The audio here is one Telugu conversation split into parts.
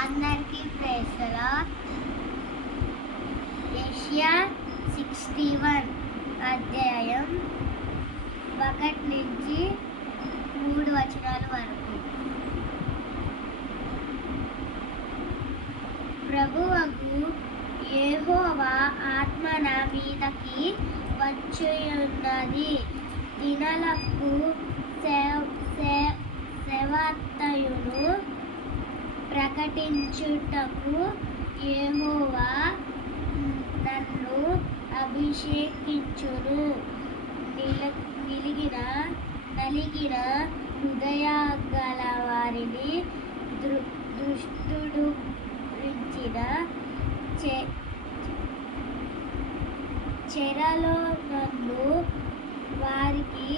అందరికీ ప్రైజ్ లార్డ్. యెషయా 61 అధ్యాయం 1 నుంచి 3 వచనాల వరకు. ప్రభువగు యెహోవా ఆత్మ నా మీదకి వచ్చియున్నది, దీనులకు సువార్తను ప్రకటించుటకు యెహోవా నన్ను అభిషేకించును. నలిగిన హృదయగల వారిని, దుష్టుడు చెరలో నన్ను వారికి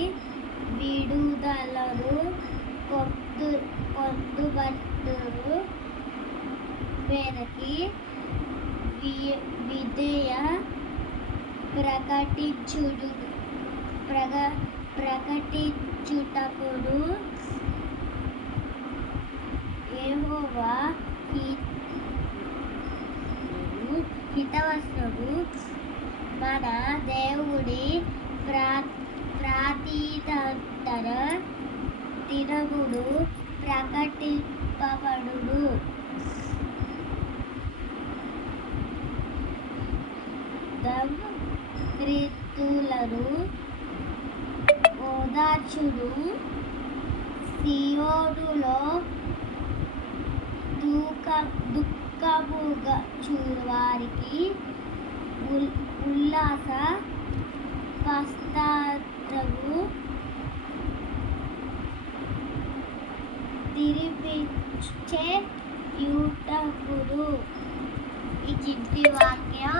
విడుదలను పొందుబట్టును మేరకి విధేయ ప్రకటించుటకును యెహోవా హితవచనము మన దేవుని ప్రార్థన దినమును ప్రకటింపబడును. క్రీస్తులను ఓదార్చును. సియోనులో దుఃఖముగా చూవారికి ఉల్లాస వస్త్రము ధరించే యూటకును. ఈ చిట్టి వాక్యం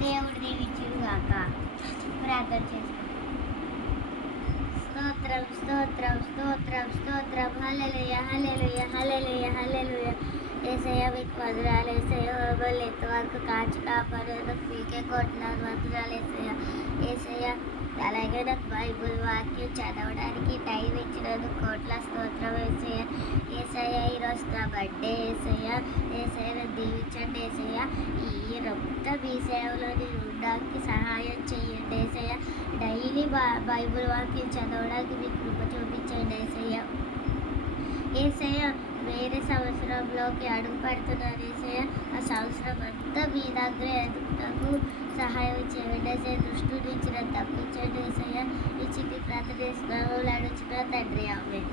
దేవుడు దీవించును గాక. ప్రార్థన చేసుకుంటాం. స్తోత్రం స్తోత్రం స్తోత్రం స్తోత్రం. హల్లెలూయా హల్లెలూయా హల్లెలూయా హల్లెలూయా. యేసయ్య మీకు వందనాలు. యేసయ్య మమ్మల్ని ఎంతవరకు కాచి కాపాడేందుకు మీకే కోట్లాది వందనాలు యేసయ్య. యేసయ్య అలాగే నాకు బైబుల్ వాక్యం చదవడానికి టైం ఇచ్చినందుకు కోట్ల స్తోత్రం యేసయ్య. యేసయ్య ఈరోజు నా బర్త్డే యేసయ్య. యేసయ్య నన్ను దీవించండి యేసయ్య. ఈ మొత్తం మీ సేవలో నేను ఉండడానికి సహాయం చేయండి యేసయ్య. డైలీ బైబుల్ వాక్యం చదవడానికి మీకు కృప చూపించండి యేసయ్య. యేసయ్య వేరే సంవత్సరంలోకి అడుగు పెడుతున్నాను యేసయ్య. ఆ సంవత్సరం అంతా మీ దగ్గర ఎదుగుటకు సహాయం చేయండి యేసయ్య. దృష్టి నుంచి నన్ను తప్పించండి యేసయ్య. ఈ చిన్ని ప్రార్థన చేస్తున్నాము అడుగుతున్నా తండ్రి. ఆమేన్.